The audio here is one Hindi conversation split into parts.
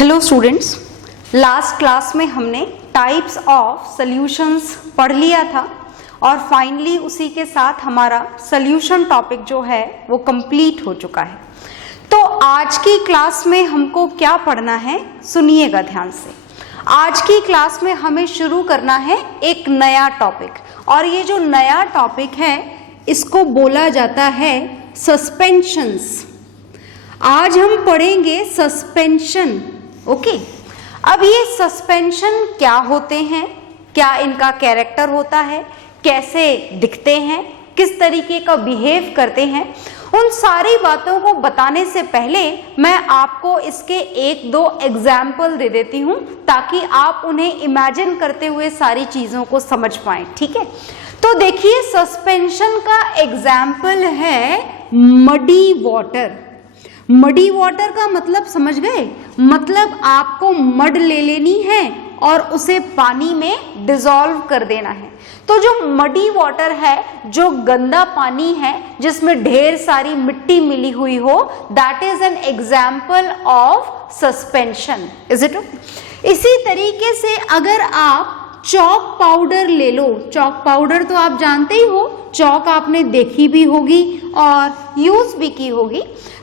हेलो स्टूडेंट्स, लास्ट क्लास में हमने टाइप्स ऑफ सॉल्यूशंस पढ़ लिया था और फाइनली उसी के साथ हमारा सॉल्यूशन टॉपिक जो है वो कंप्लीट हो चुका है। तो आज की क्लास में हमको क्या पढ़ना है, सुनिएगा ध्यान से। आज की क्लास में हमें शुरू करना है एक नया टॉपिक और ये जो नया टॉपिक है इसको बोला जाता है सस्पेंशंस। आज हम पढ़ेंगे सस्पेंशन। ओके, अब ये सस्पेंशन क्या होते हैं, क्या इनका कैरेक्टर होता है, कैसे दिखते हैं, किस तरीके का बिहेव करते हैं, उन सारी बातों को बताने से पहले मैं आपको इसके एक दो एग्जाम्पल दे देती हूँ ताकि आप उन्हें इमेजिन करते हुए सारी चीजों को समझ पाएं। ठीक है, तो देखिए सस्पेंशन का एग्जाम्पल है मडी वाटर। मडी वाटर का मतलब समझ गए? मतलब आपको मड ले लेनी है और उसे पानी में डिसॉल्व कर देना है। तो जो मडी वाटर है, जो गंदा पानी है जिसमें ढेर सारी मिट्टी मिली हुई हो, that is an example of suspension. Is it okay? इसी तरीके से अगर आप चॉक पाउडर ले लो, चॉक पाउडर तो आप जानते ही हो, चॉक आपने देखी भी होगी और यूज भी की होगी।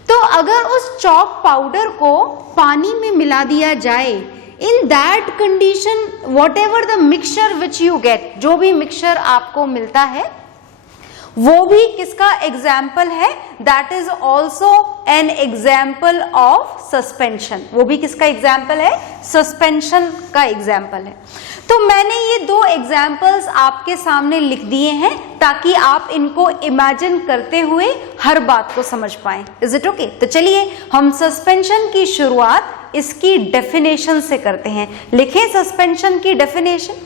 तो अगर उस चॉक पाउडर को पानी में मिला दिया जाए, इन that condition what ever the mixture which you get, जो भी मिक्सचर आपको मिलता है वो भी किसका एग्जाम्पल है? That is also an example of suspension. वो भी किसका एग्जाम्पल है? सस्पेंशन का एग्जाम्पल है। तो मैंने ये दो एग्जाम्पल्स आपके सामने लिख दिए हैं ताकि आप इनको इमेजिन करते हुए हर बात को समझ पाएं। Is it okay? तो चलिए हम सस्पेंशन की शुरुआत इसकी डेफिनेशन से करते हैं। लिखें सस्पेंशन की डेफिनेशन।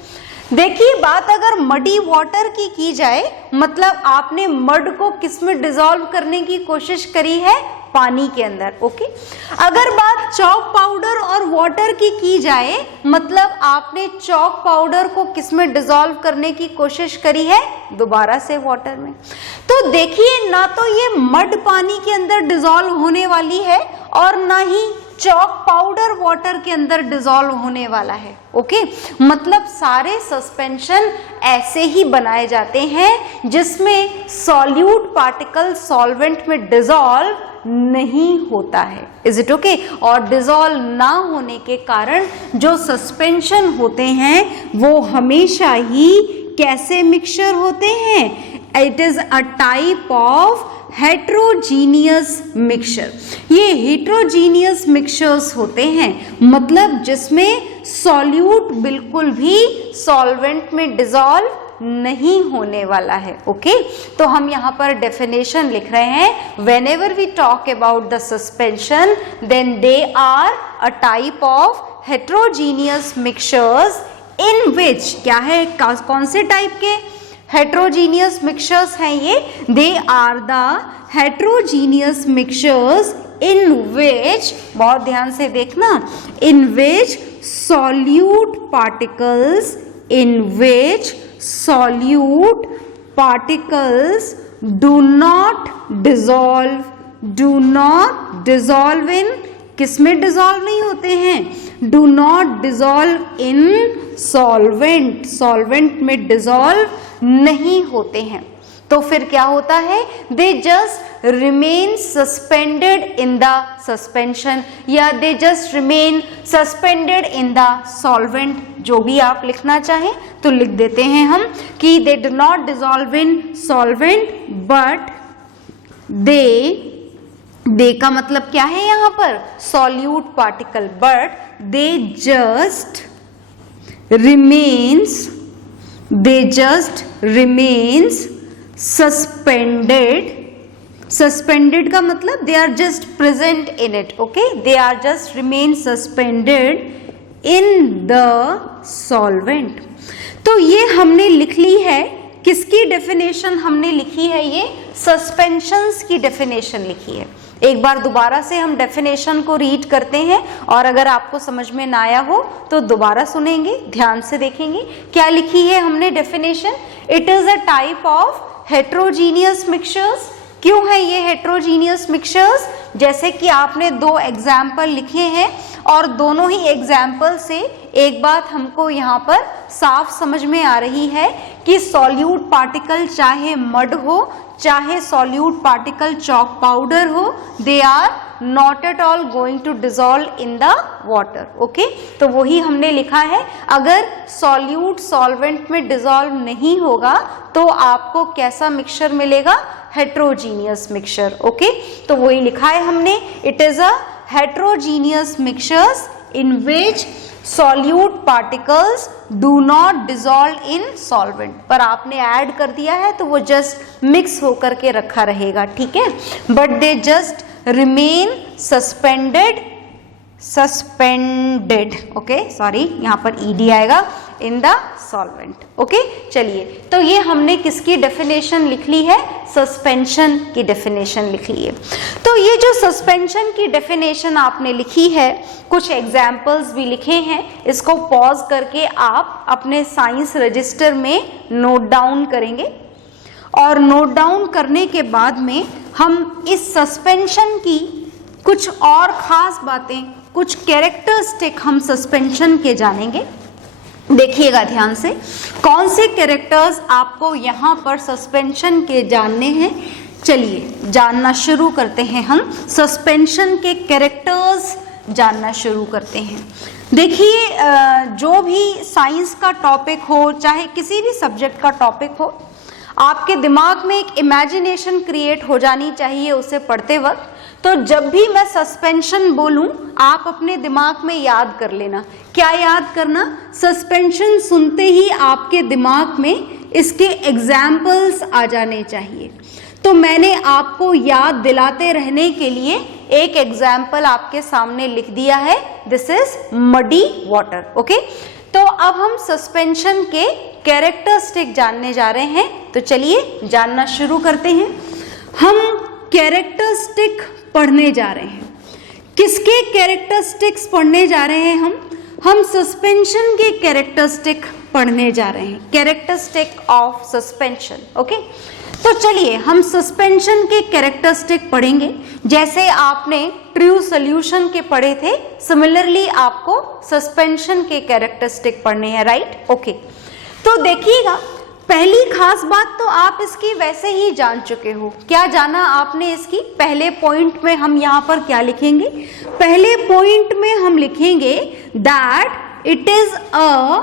देखिए, बात अगर मडी वाटर की जाए, मतलब आपने मड को किस में डिसॉल्व करने की कोशिश करी है? पानी के अंदर। ओके, अगर बात चॉक पाउडर और वाटर की जाए, मतलब आपने चॉक पाउडर को किस में डिसॉल्व करने की कोशिश करी है? दोबारा से वाटर में। तो देखिए, ना तो ये मड पानी के अंदर डिसॉल्व होने वाली है और ना ही चॉक पाउडर वाटर के अंदर डिसॉल्व होने वाला है। ओके, मतलब सारे सस्पेंशन ऐसे ही बनाए जाते हैं जिसमें सॉल्यूट पार्टिकल सॉल्वेंट में डिसॉल्व नहीं होता है। Is it okay? और डिसॉल्व ना होने के कारण जो सस्पेंशन होते हैं वो हमेशा ही कैसे मिक्सचर होते हैं? It is a type of heterogeneous mixture. ये हेट्रोजीनियस मिक्सचर्स होते हैं, मतलब जिसमें सॉल्यूट बिल्कुल भी सॉल्वेंट में डिसॉल्व नहीं होने वाला है। ओके, तो हम यहाँ पर डेफिनेशन लिख रहे हैं, whenever we talk about the suspension then they are a type of heterogeneous mixtures in which, क्या है, कौन से टाइप के हेट्रोजीनियस मिक्सचर्स हैं ये? They are the heterogeneous mixtures in which, बहुत ध्यान से देखना, in which solute particles, in which solute particles do not dissolve in, किसमें डिसॉल्व नहीं होते हैं? do not dissolve in solvent, solvent में डिसॉल्व नहीं होते हैं। तो फिर क्या होता है? They just remain suspended in the suspension या they just remain suspended in the solvent. जो भी आप लिखना चाहें तो लिख देते हैं हम कि they do not dissolve in solvent but they का मतलब क्या है यहाँ पर? Solute particle, but they just remains suspended का मतलब they are just present in it. okay, they are just remain suspended in the solvent. तो ये हमने लिख ली है। किसकी डेफिनेशन हमने लिखी है? ये सस्पेंशंस की डेफिनेशन लिखी है। एक बार दोबारा से हम डेफिनेशन को रीड करते हैं और अगर आपको समझ में ना आया हो तो दोबारा सुनेंगे, ध्यान से देखेंगे। क्या लिखी है हमने definition? It is a type of heterogeneous mixtures. क्यों है ये हेट्रोजीनियस मिक्सचर्स? जैसे कि आपने दो एग्जाम्पल लिखे हैं और दोनों ही एग्जाम्पल से एक बात हमको यहाँ पर साफ समझ में आ रही है कि सॉल्यूट पार्टिकल चाहे मड हो चाहे सॉल्यूट पार्टिकल चॉक पाउडर हो, they are not at all going to dissolve in the water. Okay, तो वही हमने लिखा है, अगर सॉल्यूट सॉल्वेंट में डिसॉल्व नहीं होगा तो आपको कैसा मिक्सचर मिलेगा, हेट्रोजीनियस मिक्सचर। ओके, तो वही लिखा है हमने, it is a heterogeneous mixtures in which solute particles do not dissolve in solvent, पर आपने ऐड कर दिया है तो वो जस्ट मिक्स होकर के रखा रहेगा, ठीक है, but they just remain suspended, okay, sorry यहाँ पर ईडी आएगा, इन द सॉल्वेंट। ओके, चलिए, तो ये हमने किसकी डेफिनेशन लिख ली है, सस्पेंशन की डेफिनेशन लिख ली है। तो ये जो सस्पेंशन की डेफिनेशन आपने लिखी है, कुछ एग्जाम्पल्स भी लिखे हैं, इसको पॉज करके आप अपने साइंस रजिस्टर में नोट डाउन करेंगे और नोट डाउन करने के बाद में हम इस सस्पेंशन की कुछ और खास बातें, कुछ कैरेक्टरिस्टिक हम सस्पेंशन के जानेंगे। देखिएगा ध्यान से, कौन से कैरेक्टर्स आपको यहाँ पर सस्पेंशन के जानने हैं। चलिए जानना शुरू करते हैं, हम सस्पेंशन के कैरेक्टर्स जानना शुरू करते हैं। देखिए, जो भी साइंस का टॉपिक हो, चाहे किसी भी सब्जेक्ट का टॉपिक हो, आपके दिमाग में एक इमेजिनेशन क्रिएट हो जानी चाहिए उसे पढ़ते वक्त। तो जब भी मैं सस्पेंशन बोलूं, आप अपने दिमाग में याद कर लेना। क्या याद करना, सस्पेंशन सुनते ही आपके दिमाग में इसके एग्जाम्पल्स आ जाने चाहिए। तो मैंने आपको याद दिलाते रहने के लिए एक एग्जाम्पल आपके सामने लिख दिया है, this is muddy water. Okay, तो अब हम सस्पेंशन के कैरेक्टरिस्टिक जानने जा रहे हैं, तो चलिए जानना शुरू करते हैं। हम कैरेक्टरिस्टिक पढ़ने जा रहे हैं। किसके कैरेक्टरिस्टिक्स पढ़ने जा रहे हैं हम सस्पेंशन के कैरेक्टरिस्टिक पढ़ने जा रहे हैं, कैरेक्टरिस्टिक ऑफ सस्पेंशन। ओके, तो चलिए हम सस्पेंशन के कैरेक्टरिस्टिक पढ़ेंगे। जैसे आपने ट्रू सॉल्यूशन के पढ़े थे, सिमिलरली आपको सस्पेंशन के कैरेक्टरिस्टिक पढ़ने हैं, राइट। ओके, तो देखिएगा, पहली खास बात तो आप इसकी वैसे ही जान चुके हो। क्या जाना आपने इसकी, पहले पॉइंट में हम यहाँ पर क्या लिखेंगे, पहले पॉइंट में हम लिखेंगे that it is a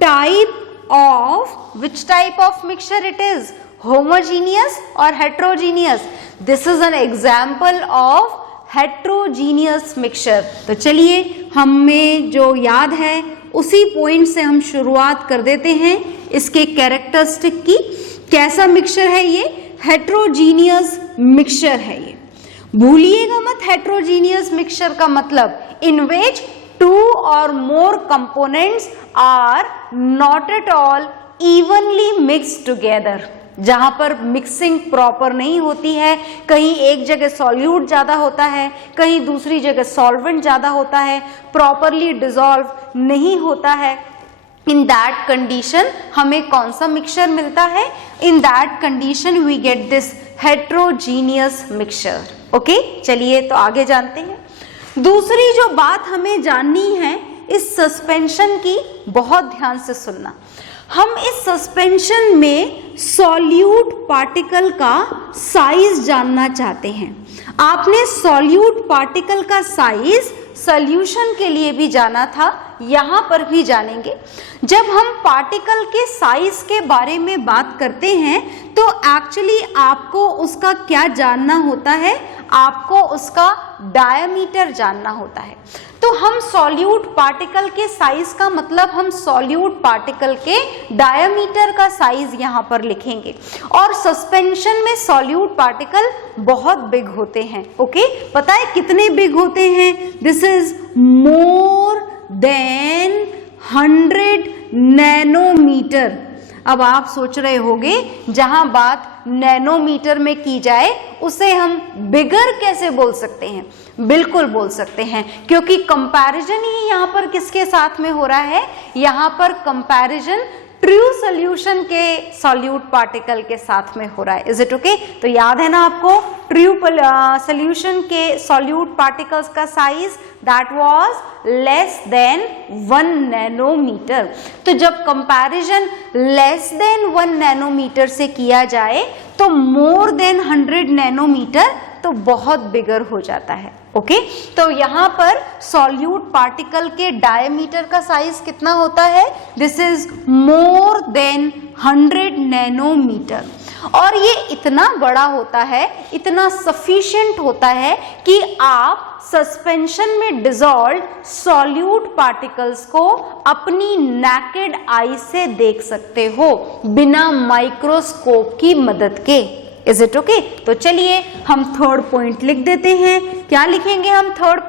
type of, which type of mixture it is, homogeneous और heterogeneous. This is an example of heterogeneous mixture. तो चलिए हमें जो याद है उसी पॉइंट से हम शुरुआत कर देते हैं इसके कैरेक्टरिस्टिक की। कैसा मिक्सचर है ये, हेट्रोजीनियस मिक्सचर है ये। भूलिएगा मत, हेट्रोजीनियस मिक्सचर का मतलब इन विच 2 or more components are not at all evenly mixed together, जहां पर मिक्सिंग प्रॉपर नहीं होती है, कहीं एक जगह सॉल्यूट ज्यादा होता है, कहीं दूसरी जगह सॉल्वेंट ज्यादा होता है, प्रॉपरली डिसॉल्व नहीं होता है। इन दैट कंडीशन हमें कौन सा मिक्सचर मिलता है, in that condition we get this heterogeneous mixture. Okay, चलिए तो आगे जानते हैं। दूसरी जो बात हमें जाननी है इस सस्पेंशन की, बहुत ध्यान से सुनना, हम इस सस्पेंशन में सॉल्यूट पार्टिकल का साइज जानना चाहते हैं। आपने सॉल्यूट पार्टिकल का साइज सॉल्यूशन के लिए भी जाना था, यहाँ पर भी जानेंगे। जब हम पार्टिकल के साइज के बारे में बात करते हैं तो एक्चुअली आपको उसका क्या जानना होता है, आपको उसका डायमीटर जानना होता है। तो हम सॉल्यूट पार्टिकल के साइज का मतलब हम सॉल्यूट पार्टिकल के डायमीटर का साइज यहाँ पर लिखेंगे। और सस्पेंशन में सॉल्यूट पार्टिकल बहुत बिग होते हैं। ओके, पता है कितने बिग होते हैं, this is more than 100 nanometre. अब आप सोच रहे होंगे जहां बात नैनोमीटर में की जाए उसे हम बिगर कैसे बोल सकते हैं, बिल्कुल बोल सकते हैं, क्योंकि कंपैरिजन ही यहाँ पर किसके साथ में हो रहा है, यहाँ पर कंपैरिजन ट्रू सॉल्यूशन के सॉल्यूट पार्टिकल के साथ में हो रहा है। Is it okay? तो याद है ना आपको, ट्रू सॉल्यूशन के सॉल्यूट पार्टिकल्स का size that was less than 1 nanometre. तो जब कंपैरिजन लेस देन 1 नैनोमीटर से किया जाए तो मोर देन 100 नैनोमीटर तो बहुत बिगर हो जाता है। ओके तो यहाँ पर सॉल्यूट पार्टिकल के डायमीटर का साइज कितना होता है? This is more than 100 nanometre. और ये इतना बड़ा होता है, इतना सफिशिएंट होता है कि आप सस्पेंशन में डिसॉल्व सॉल्यूट पार्टिकल्स को अपनी नेकेड आई से देख सकते हो बिना माइक्रोस्कोप की मदद के। Is it okay? तो चलिए हम थर्ड पॉइंट लिख देते हैं। क्या लिखेंगे हम थर्ड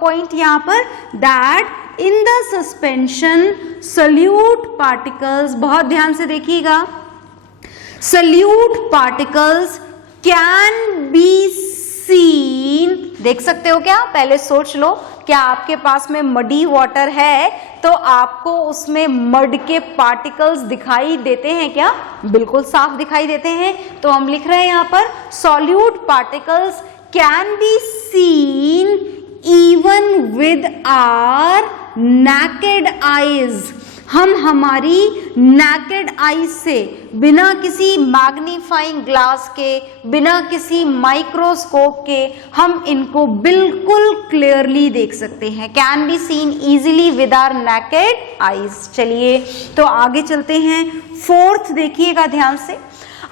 पॉइंट यहाँ पर? That in the suspension solute particles, बहुत ध्यान से देखिएगा, solute particles can be scene. देख सकते हो क्या? पहले सोच लो, क्या आपके पास में मडी वाटर है तो आपको उसमें मड के पार्टिकल्स दिखाई देते हैं क्या? बिल्कुल साफ दिखाई देते हैं। तो हम लिख रहे हैं यहाँ पर solute particles can be seen even with our naked eyes. हम हमारी नेकेड आई से बिना किसी मैग्नीफाइंग ग्लास के, बिना किसी माइक्रोस्कोप के हम इनको बिल्कुल क्लियरली देख सकते हैं। Can be seen easily with our naked eyes. चलिए तो आगे चलते हैं। फोर्थ देखिएगा ध्यान से।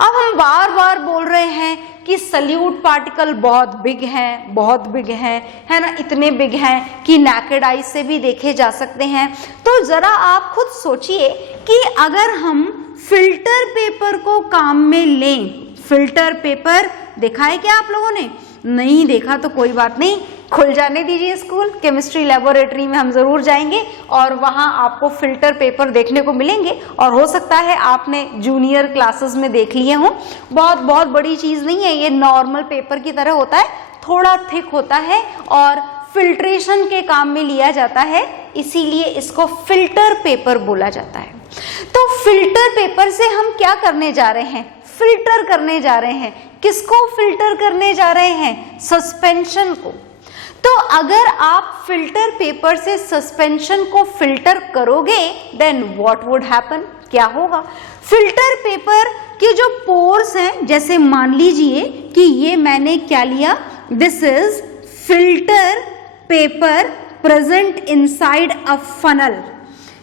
अब हम बार बार बोल रहे हैं कि सॉल्यूट पार्टिकल बहुत बिग हैं, बहुत बिग हैं, है ना, इतने बिग हैं कि नेकेड आई से भी देखे जा सकते हैं। तो जरा आप खुद सोचिए कि अगर हम फिल्टर पेपर को काम में लें, फिल्टर पेपर देखा है क्या आप लोगों ने? नहीं देखा तो कोई बात नहीं, खुल जाने दीजिए स्कूल। केमिस्ट्री लेबोरेटरी में हम जरूर जाएंगे और वहां आपको फिल्टर पेपर देखने को मिलेंगे। और हो सकता है आपने जूनियर क्लासेस में देख लिए हों। बहुत बड़ी चीज नहीं है, ये नॉर्मल पेपर की तरह होता है, थोड़ा थिक होता है और फिल्ट्रेशन के काम में लिया जाता है, इसीलिए इसको फिल्टर पेपर बोला जाता है। तो फिल्टर पेपर से हम क्या करने जा रहे हैं? फिल्टर करने जा रहे हैं। किसको फिल्टर करने जा रहे हैं? सस्पेंशन को। तो अगर आप फिल्टर पेपर से सस्पेंशन को फिल्टर करोगे देन व्हाट वुड हैपन? क्या होगा? फिल्टर पेपर के जो पोर्स हैं, जैसे मान लीजिए कि ये मैंने क्या लिया, this is filter paper present inside a funnel.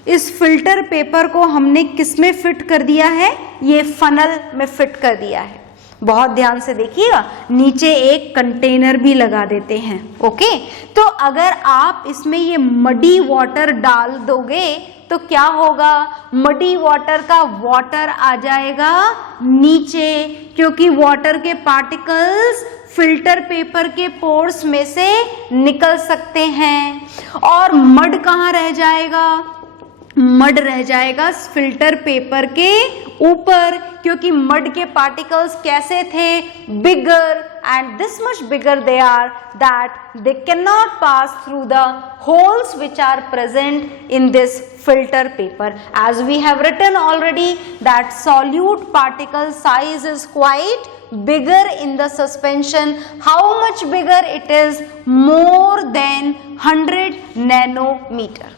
इस फिल्टर पेपर को हमने किस में फिट कर दिया है? ये फनल में फिट कर दिया है। बहुत ध्यान से देखिएगा, नीचे एक कंटेनर भी लगा देते हैं। ओके तो अगर आप इसमें ये मडी वाटर डाल दोगे तो क्या होगा? मडी वाटर का वाटर आ जाएगा नीचे, क्योंकि वाटर के पार्टिकल्स फिल्टर पेपर के पोर्स में से निकल सकते हैं। और मड कहाँ रह जाएगा? मड रह जाएगा फिल्टर पेपर के ऊपर, क्योंकि मड के पार्टिकल्स कैसे थे? Bigger, and this much bigger they are that they can not pass through the holes which are present in this filter paper. As we have written already that solute particle size is quite bigger in the suspension. How much bigger it is? More than 100 nanometer.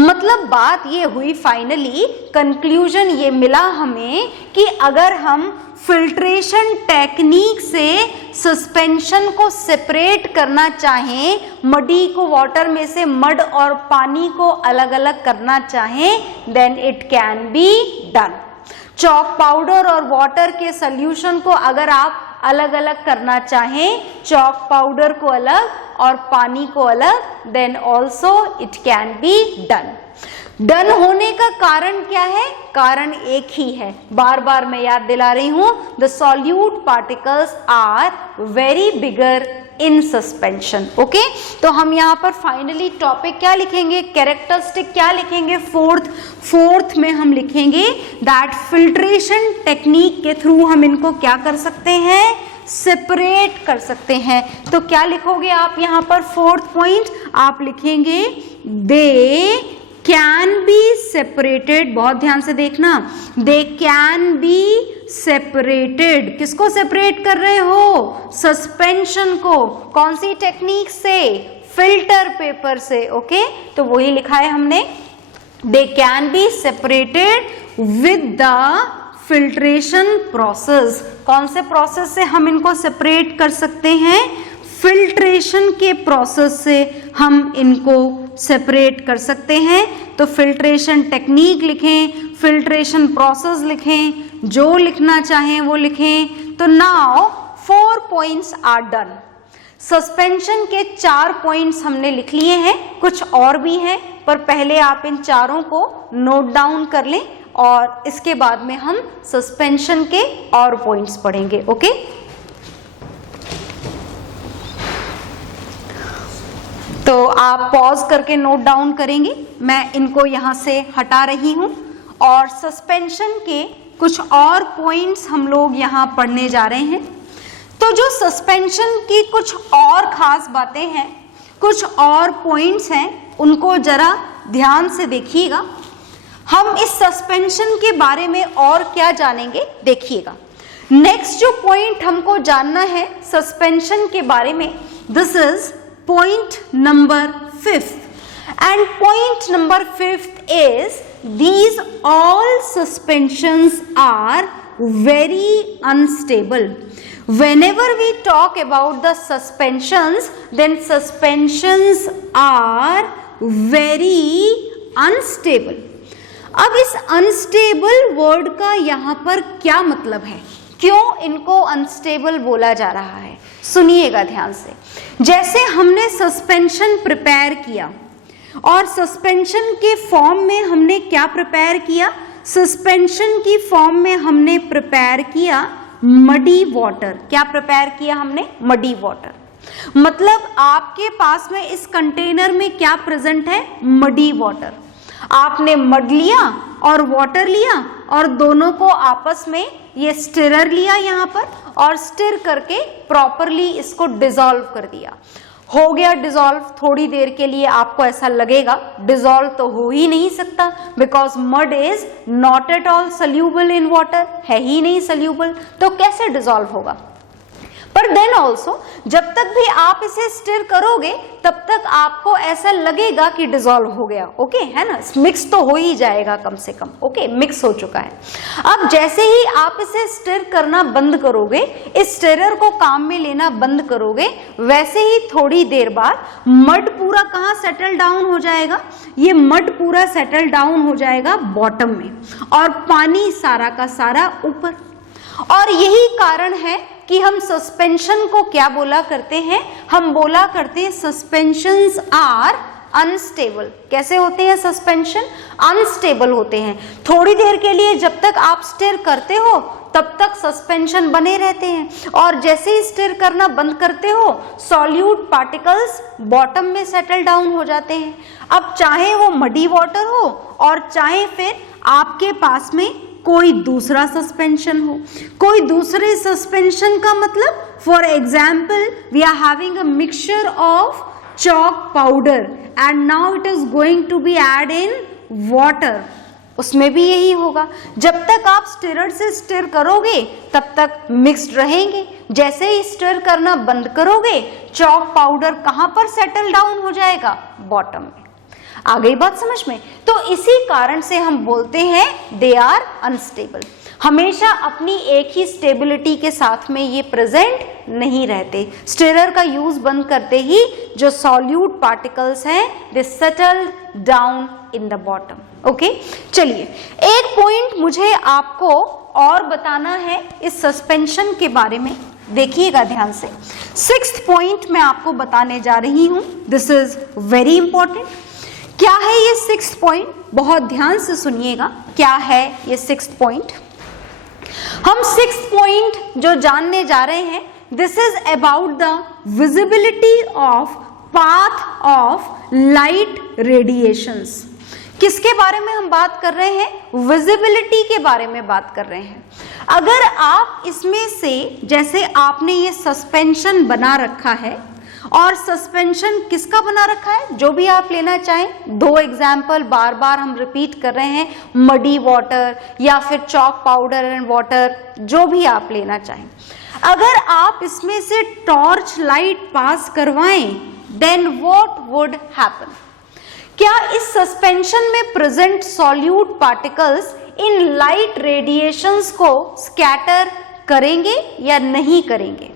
मतलब बात ये हुई, फाइनली कंक्लूजन ये मिला हमें कि अगर हम फिल्ट्रेशन टेक्निक से सस्पेंशन को सेपरेट करना चाहें, मडी को वाटर में से मड और पानी को अलग अलग करना चाहें, then it can be done. Chalk powder और वाटर के सॉल्यूशन को अगर आप अलग अलग करना चाहें, चॉक पाउडर को अलग और पानी को अलग, then also it can be done. Done होने का कारण क्या है? कारण एक ही है, बार बार मैं याद दिला रही हूं, the solute particles are very bigger in suspension. Okay तो हम यहाँ पर फाइनली टॉपिक क्या लिखेंगे? कैरेक्टरिस्टिक क्या लिखेंगे? फोर्थ में हम लिखेंगे दैट फिल्ट्रेशन टेक्निक के थ्रू हम इनको क्या कर सकते हैं? सेपरेट कर सकते हैं। तो क्या लिखोगे आप यहाँ पर? फोर्थ पॉइंट आप लिखेंगे दे कैन बी सेपरेटेड, बहुत ध्यान से देखना, दे कैन बी सेपरेटेड, किसको सेपरेट कर रहे हो? सस्पेंशन को। कौन सी टेक्निक से? फिल्टर पेपर से। ओके, तो वही लिखा है हमने, they can be separated with the filtration process. कौन से प्रोसेस से हम इनको सेपरेट कर सकते हैं? फिल्ट्रेशन के प्रोसेस से हम इनको सेपरेट कर सकते हैं। तो फिल्ट्रेशन टेक्निक लिखें, फिल्ट्रेशन प्रोसेस लिखें, जो लिखना चाहें वो लिखें। तो now 4 points are done. Suspension के 4 पॉइंट्स हमने लिख लिए हैं, कुछ और भी हैं, पर पहले आप इन चारों को नोट डाउन कर लें और इसके बाद में हम सस्पेंशन के और पॉइंट्स पढ़ेंगे। ओके, तो आप पॉज करके नोट डाउन करेंगे। मैं इनको यहां से हटा रही हूं और सस्पेंशन के कुछ और पॉइंट्स हम लोग यहां पढ़ने जा रहे हैं। तो जो सस्पेंशन की कुछ और खास बातें हैं, कुछ और पॉइंट्स हैं, उनको जरा ध्यान से देखिएगा। हम इस सस्पेंशन के बारे में और क्या जानेंगे, देखिएगा। नेक्स्ट जो पॉइंट हमको जानना है सस्पेंशन के बारे में, this is point number 5th, and point number 5th is these all suspensions are very unstable. Whenever we talk about the suspensions, then suspensions are very unstable. अब इस unstable word का यहाँ पर क्या मतलब है, क्यों इनको अनस्टेबल बोला जा रहा है? सुनिएगा ध्यान से। जैसे हमने सस्पेंशन प्रिपेयर किया और सस्पेंशन के फॉर्म में हमने क्या प्रिपेयर किया? सस्पेंशन की फॉर्म में हमने प्रिपेयर किया मडी वाटर। क्या प्रिपेयर किया हमने? Muddy water. मतलब आपके पास में इस कंटेनर में क्या प्रेजेंट है? Muddy water. आपने मड लिया और वाटर लिया और दोनों को आपस में ये स्टिरर लिया यहाँ पर और स्टिर करके प्रॉपरली इसको डिसॉल्व कर दिया। हो गया डिसॉल्व। थोड़ी देर के लिए आपको ऐसा लगेगा डिसॉल्व तो हो ही नहीं सकता, because mud is not at all soluble in water, है ही नहीं सोल्यूबल, तो कैसे डिसॉल्व होगा? पर देन ऑल्सो जब तक भी आप इसे स्टिर करोगे तब तक आपको ऐसा लगेगा कि डिसॉल्व हो गया। ओके, है ना, मिक्स तो हो ही जाएगा कम से कम। ओके, मिक्स हो चुका है। अब जैसे ही आप इसे स्टिर करना बंद करोगे, इस स्टिरर को काम में लेना बंद करोगे, वैसे ही थोड़ी देर बाद मड पूरा कहाँ सेटल डाउन हो जाएगा? ये मड पूरा सेटल डाउन हो जाएगा बॉटम में और पानी सारा का सारा ऊपर। और यही कारण है कि हम सस्पेंशन को क्या बोला करते हैं? हम बोला करते हैं सस्पेंशंस आर अनस्टेबल। कैसे होते हैं सस्पेंशन? अनस्टेबल होते हैं। थोड़ी देर के लिए जब तक आप स्टिर करते हो तब तक सस्पेंशन बने रहते हैं और जैसे ही स्टिर करना बंद करते हो सॉल्यूट पार्टिकल्स बॉटम में सेटल डाउन हो जाते हैं। अब चाहे वो मडी वाटर हो और चाहे फिर आपके पास में कोई दूसरा सस्पेंशन हो। कोई दूसरे सस्पेंशन का मतलब, for example we are having a mixture of chalk powder and now it is going to be add in water, उसमें भी यही होगा। जब तक आप स्टिरर से स्टिर करोगे तब तक मिक्स्ड रहेंगे। जैसे ही स्टिर करना बंद करोगे चॉक पाउडर कहाँ पर सेटल डाउन हो जाएगा? बॉटम में। आ गई बात समझ में? तो इसी कारण से हम बोलते हैं दे आर अनस्टेबल। हमेशा अपनी एक ही स्टेबिलिटी के साथ में ये प्रेजेंट नहीं रहते। स्टिरर का यूज बंद करते ही जो सॉल्यूट पार्टिकल्स हैं they settle down in the bottom. Okay, चलिए एक पॉइंट मुझे आपको और बताना है इस सस्पेंशन के बारे में, देखिएगा ध्यान से। 6th पॉइंट मैं आपको बताने जा रही हूं, दिस इज वेरी इंपॉर्टेंट। क्या है ये 6th पॉइंट? बहुत ध्यान से सुनिएगा, क्या है ये 6th पॉइंट? हम 6th पॉइंट जो जानने जा रहे हैं, this is about the visibility of path of light radiations. किसके बारे में हम बात कर रहे हैं? विजिबिलिटी के बारे में बात कर रहे हैं। अगर आप इसमें से, जैसे आपने ये सस्पेंशन बना रखा है और सस्पेंशन किसका बना रखा है, जो भी आप लेना चाहें। 2 एग्जाम्पल बार बार हम रिपीट कर रहे हैं, मडी वाटर या फिर चॉक पाउडर एंड वाटर, जो भी आप लेना चाहें। अगर आप इसमें से टॉर्च लाइट पास करवाएं, देन व्हाट वुड हैपन? क्या इस सस्पेंशन में प्रेजेंट सॉल्यूट पार्टिकल्स इन लाइट रेडिएशंस को स्कैटर करेंगे या नहीं करेंगे?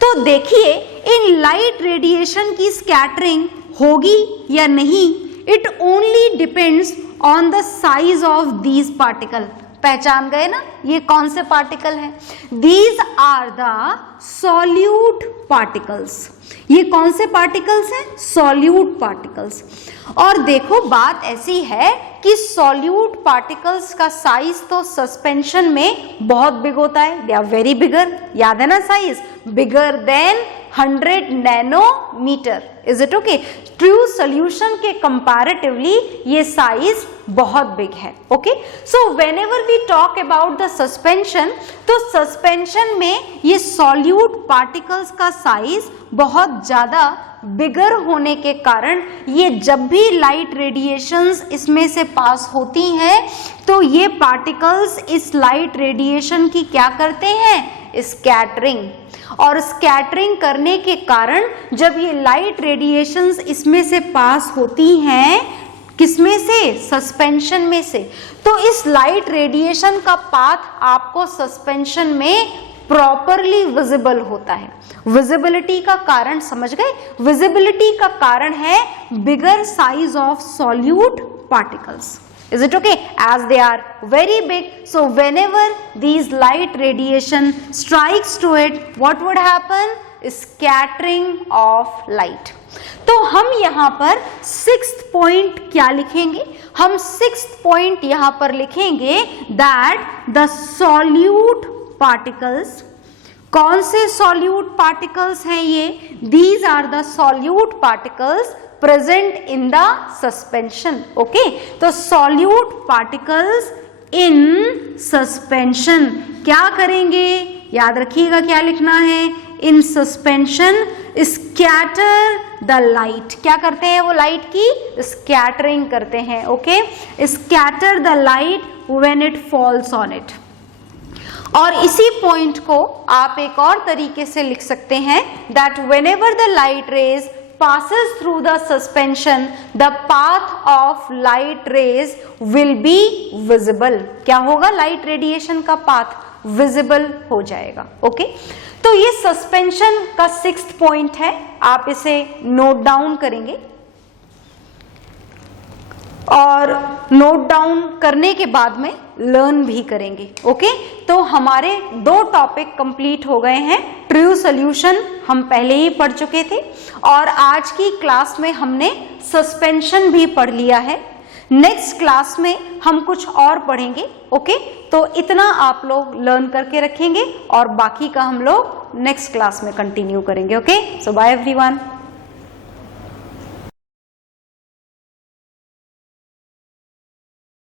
तो देखिए, इन लाइट रेडिएशन की स्कैटरिंग होगी या नहीं, it only depends on the size of these particle. पहचान गए ना, ये कौन से पार्टिकल हैं? These are the solute particles. ये कौन से पार्टिकल्स हैं? Solute particles. और देखो, बात ऐसी है कि सॉल्यूट पार्टिकल्स का साइज तो सस्पेंशन में बहुत बिग होता है, दे आर वेरी बिगर। याद है ना size? Bigger than 100 nanometre. Is it okay? True solution के कंपैरेटिवली ये साइज बहुत बिग है। Okay, so whenever we talk about the suspension, तो सस्पेंशन में ये सॉल्यूट पार्टिकल्स का साइज बहुत ज्यादा बिगर होने के कारण ये जब भी लाइट रेडिएशंस इसमें से पास होती हैं, तो ये पार्टिकल्स इस लाइट रेडिएशन की क्या करते हैं? स्कैटरिंग। और स्कैटरिंग करने के कारण जब ये लाइट रेडिएशंस इसमें से पास होती हैं, किसमें से? सस्पेंशन में से, तो इस लाइट रेडिएशन का पाथ आपको सस्पेंशन में प्रॉपरली विजिबल होता है। विजिबिलिटी का कारण समझ गए? विजिबिलिटी का कारण है bigger size of solute particles. Is it okay? As they are very big, so whenever these light radiation strikes to it, what would happen? Scattering of light. तो हम यहाँ पर 6th point क्या लिखेंगे? हम 6th point यहाँ पर लिखेंगे that the solute particles, कौन से solute particles हैं ये? These are the solute particles present in the suspension. Okay, तो solute particles in suspension क्या करेंगे? याद रखिएगा क्या लिखना है? in suspension scatter the light। क्या करते हैं वो लाइट की? स्कैटरिंग करते हैं। Okay, scatter the light when it falls on it। और इसी पॉइंट को आप एक और तरीके से लिख सकते हैं that whenever the light rays passes through the suspension, the path of light rays will be visible। क्या होगा? लाइट रेडिएशन का पाथ विजिबल हो जाएगा। ओके, तो ये सस्पेंशन का 6th पॉइंट है, आप इसे नोट डाउन करेंगे और नोट डाउन करने के बाद में लर्न भी करेंगे। ओके, तो हमारे 2 टॉपिक कंप्लीट हो गए हैं। ट्रू सॉल्यूशन हम पहले ही पढ़ चुके थे और आज की क्लास में हमने सस्पेंशन भी पढ़ लिया है। नेक्स्ट क्लास में हम कुछ और पढ़ेंगे। ओके, तो इतना आप लोग लर्न करके रखेंगे और बाकी का हम लोग नेक्स्ट क्लास में कंटिन्यू करेंगे। ओके, सो बाय एवरीवन।